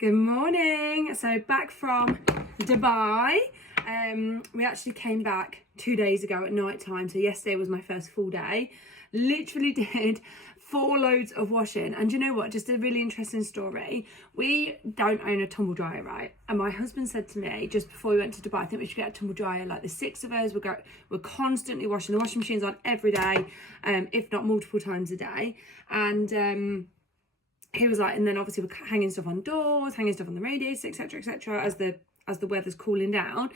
Good morning. So back from Dubai. We actually came back 2 days ago at night time. So yesterday was my first full day. Literally did 4 loads of washing. And you know what? Just a really interesting story. We don't own a tumble dryer, right? And my husband said to me just before we went to Dubai, I think we should get a tumble dryer. Like the 6 of us, we're constantly washing. The washing machine's on every day, if not multiple times a day. And he was like, and then obviously we're hanging stuff on doors, hanging stuff on the radiators, etc., as the weather's cooling down.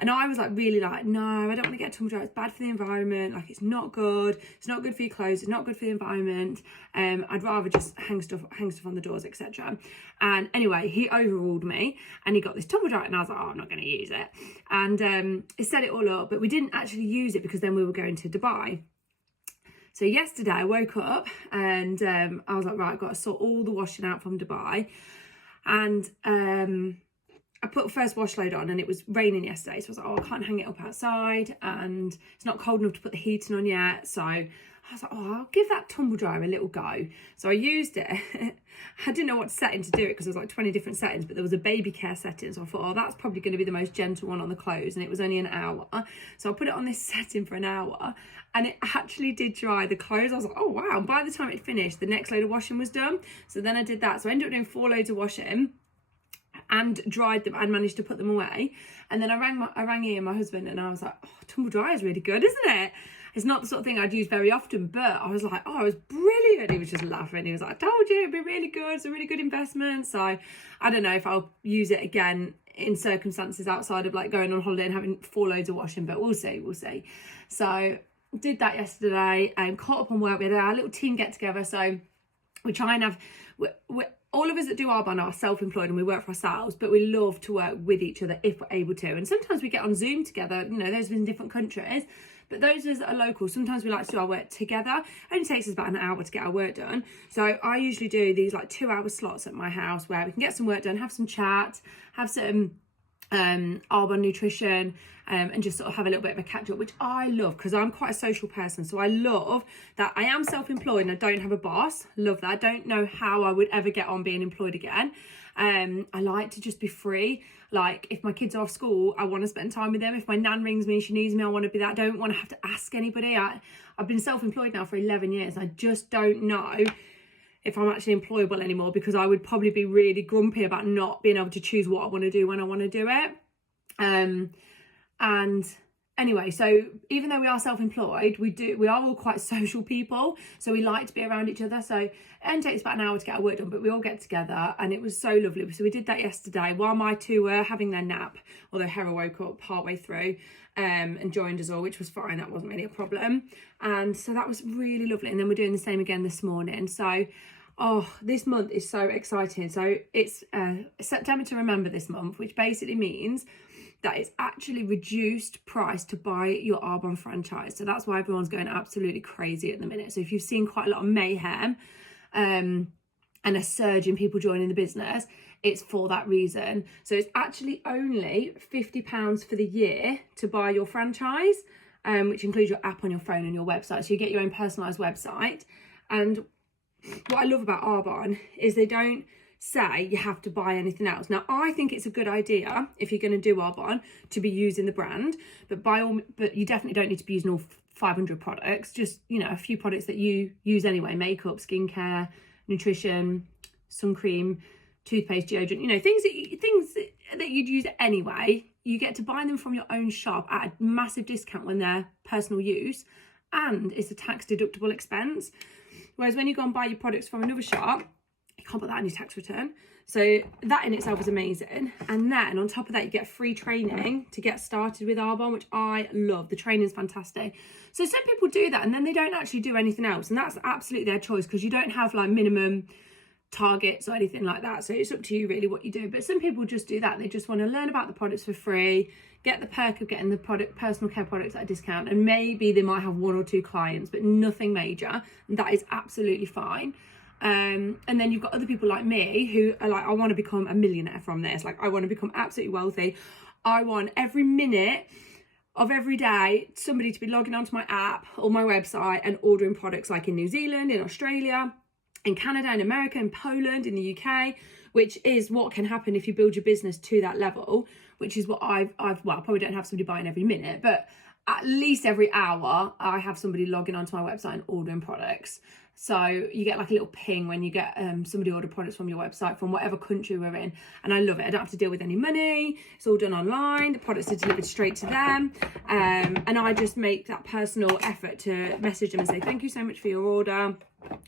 And I was like, really like, no, I don't want to get a tumble dryer. It's bad for the environment. Like, it's not good. It's not good for your clothes. It's not good for the environment. I'd rather just hang stuff on the doors, etc. And anyway, he overruled me and he got this tumble dryer, and I was like, oh, I'm not going to use it. And he set it all up, but we didn't actually use it because then we were going to Dubai. So yesterday I woke up and I was like, right, I've got to sort all the washing out from Dubai. And I put the first wash load on and it was raining yesterday. So I was like, oh, I can't hang it up outside and it's not cold enough to put the heating on yet. So I was like, oh, I'll give that tumble dryer a little go. So I used it. I didn't know what setting to do it because there was like 20 different settings, but there was a baby care setting. So I thought, oh, that's probably going to be the most gentle one on the clothes. And it was only an hour. So I put it on this setting for an hour and it actually did dry the clothes. I was like, oh, wow. And by the time it finished, the next load of washing was done. So then I did that. So I ended up doing 4 loads of washing and dried them and managed to put them away. And then I rang Ian, my husband, and I was like, oh, tumble dryer is really good, isn't it? It's not the sort of thing I'd use very often, but I was like, oh, it was brilliant. He was just laughing. He was like, I told you it'd be really good. It's a really good investment. So I don't know if I'll use it again in circumstances outside of like going on holiday and having 4 loads of washing, but we'll see. So did that yesterday and caught up on work. We had our little team get together. So we try and have, all of us that do Arbonne are self-employed and we work for ourselves, but we love to work with each other if we're able to. And sometimes we get on Zoom together, you know, those of us in different countries, but those of us that are local, sometimes we like to do our work together. It only takes us about an hour to get our work done. So I usually do these like 2-hour slots at my house where we can get some work done, have some chat, have some Arbonne nutrition, and just sort of have a little bit of a catch up, which I love because I'm quite a social person. So I love that I am self-employed and I don't have a boss. Love that. I don't know how I would ever get on being employed again. I like to just be free. Like if my kids are off school, I want to spend time with them. If my nan rings me and she needs me, I want to be that. I don't want to have to ask anybody. I've been self-employed now for 11 years. I just don't know if I'm actually employable anymore because I would probably be really grumpy about not being able to choose what I want to do when I want to do it. And anyway, so even though we are self-employed, we are all quite social people. So we like to be around each other. So it only takes about an hour to get our work done, but we all get together and it was so lovely. So we did that yesterday while my 2 were having their nap, although Hera woke up partway through and joined us all, which was fine. That wasn't really a problem. And so that was really lovely. And then we're doing the same again this morning. So oh, this month is so exciting. So it's September to Remember this month, which basically means that it's actually reduced price to buy your Arbonne franchise. So that's why everyone's going absolutely crazy at the minute. So if you've seen quite a lot of mayhem and a surge in people joining the business, it's for that reason. So it's actually only £50 for the year to buy your franchise, which includes your app on your phone and your website. So you get your own personalised website. And what I love about Arbonne is they don't say you have to buy anything else. Now, I think it's a good idea if you're going to do Arbonne to be using the brand, but you definitely don't need to be using all 500 products. Just, you know, a few products that you use anyway: makeup, skincare, nutrition, sun cream, toothpaste, deodorant. You know, things that you'd use anyway. You get to buy them from your own shop at a massive discount when they're personal use, and it's a tax deductible expense. Whereas when you go and buy your products from another shop, you can't put that on your tax return. So that in itself is amazing. And then on top of that, you get free training to get started with Arbonne, which I love. The training is fantastic. So some people do that and then they don't actually do anything else. And that's absolutely their choice because you don't have like minimum targets or anything like that. So it's up to you really what you do. But some people just do that. They just want to learn about the products for free, get the perk of getting the personal care products at a discount, and maybe they might have 1 or 2 clients, but nothing major. And that is absolutely fine. And then you've got other people like me who are like, I want to become a millionaire from this. Like, I want to become absolutely wealthy. I want every minute of every day somebody to be logging onto my app or my website and ordering products, like in New Zealand, in Australia, in Canada, in America, in Poland, in the UK, which is what can happen if you build your business to that level, which is what I've well, I probably don't have somebody buying every minute, but at least every hour I have somebody logging onto my website and ordering products. So you get like a little ping when you get somebody order products from your website from whatever country we're in, and I love it. I don't have to deal with any money. It's all done online. The products are delivered straight to them, and I just make that personal effort to message them and say thank you so much for your order.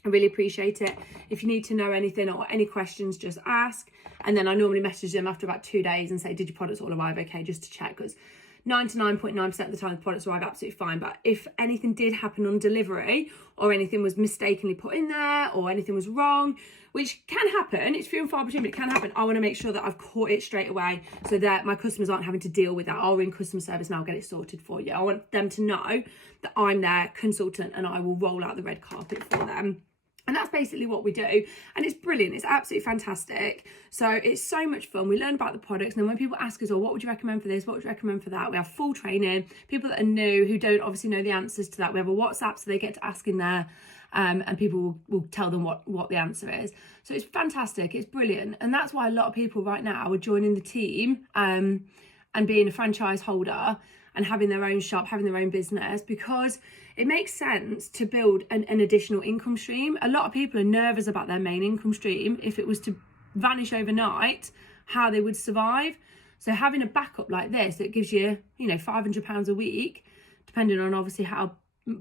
I really appreciate it. If you need to know anything or any questions, just ask. And then I normally message them after about 2 days and say, did your products all arrive okay, just to check, because 99.9% of the time the products arrive absolutely fine. But if anything did happen on delivery, or anything was mistakenly put in there, or anything was wrong, which can happen, it's few and far between, but it can happen, I want to make sure that I've caught it straight away so that my customers aren't having to deal with that. I'll ring customer service and I'll get it sorted for you. I want them to know that I'm their consultant and I will roll out the red carpet for them. And that's basically what we do. And it's brilliant. It's absolutely fantastic. So it's so much fun. We learn about the products. And then when people ask us, oh, what would you recommend for this? What would you recommend for that? We have full training. People that are new, who don't obviously know the answers to that, we have a WhatsApp so they get to ask in there. And people will tell them what the answer is. So it's fantastic. It's brilliant. And that's why a lot of people right now are joining the team and being a franchise holder and having their own shop, having their own business, because it makes sense to build an additional income stream. A lot of people are nervous about their main income stream. If it was to vanish overnight, how they would survive. So having a backup like this, that gives you, £500 a week, depending on obviously how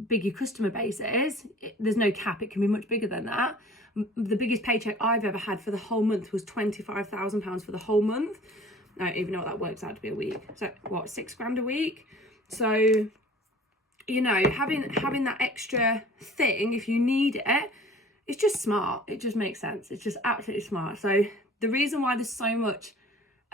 big your customer base is. There's no cap, it can be much bigger than that. The biggest paycheck I've ever had for the whole month was £25,000 for the whole month. I don't even know what that works out to be a week. So what, £6,000 a week? So, having that extra thing, if you need it, it's just smart. It just makes sense. It's just absolutely smart. So the reason why there's so much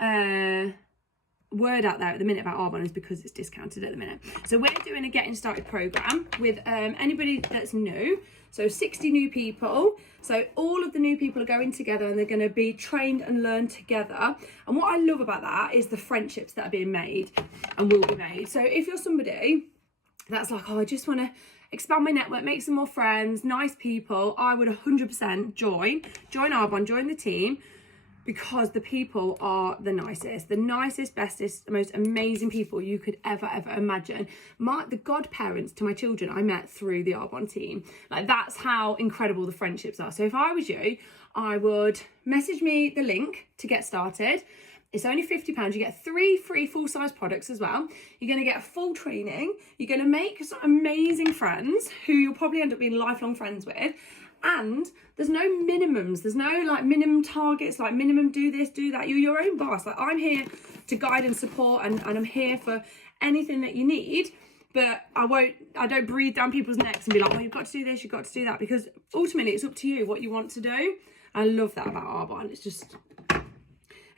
word out there at the minute about Arbonne is because it's discounted at the minute. So we're doing a getting started program with anybody that's new. So 60 new people. So all of the new people are going together and they're going to be trained and learn together. And what I love about that is the friendships that are being made and will be made. So if you're somebody that's like, oh, I just want to expand my network, make some more friends, nice people, I would 100% join Arbonne, join the team, because the people are the nicest, bestest, most amazing people you could ever imagine. The godparents to my children I met through the Arbonne team. Like, that's how incredible the friendships are. So if I was you, I would message me the link to get started. It's only £50. You get 3 free full-size products as well. You're going to get full training. You're going to make some amazing friends who you'll probably end up being lifelong friends with. And there's no minimums. There's no minimum targets, minimum do this, do that. You're your own boss. I'm here to guide and support, and I'm here for anything that you need. But I don't breathe down people's necks and be like, oh, you've got to do this, you've got to do that, because ultimately it's up to you what you want to do. I love that about Arbonne.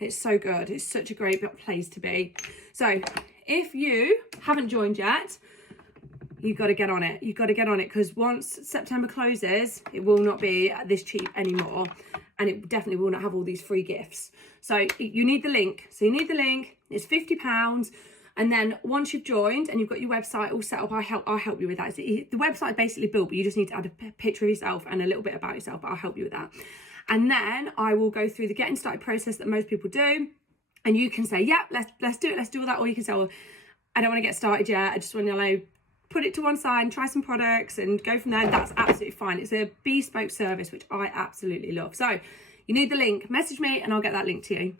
It's so good. It's such a great place to be. So if you haven't joined yet, you've got to get on it. You've got to get on it, because once September closes, it will not be this cheap anymore. And it definitely will not have all these free gifts. So you need the link. It's £50. And then once you've joined and you've got your website all set up, I'll help you with that. The website is basically built, but you just need to add a picture of yourself and a little bit about yourself, but I'll help you with that. And then I will go through the getting started process that most people do. And you can say, yeah, let's do it. Let's do all that. Or you can say, well, I don't want to get started yet. I just want to put it to one side and try some products and go from there. That's absolutely fine. It's a bespoke service, which I absolutely love. So you need the link. Message me and I'll get that link to you.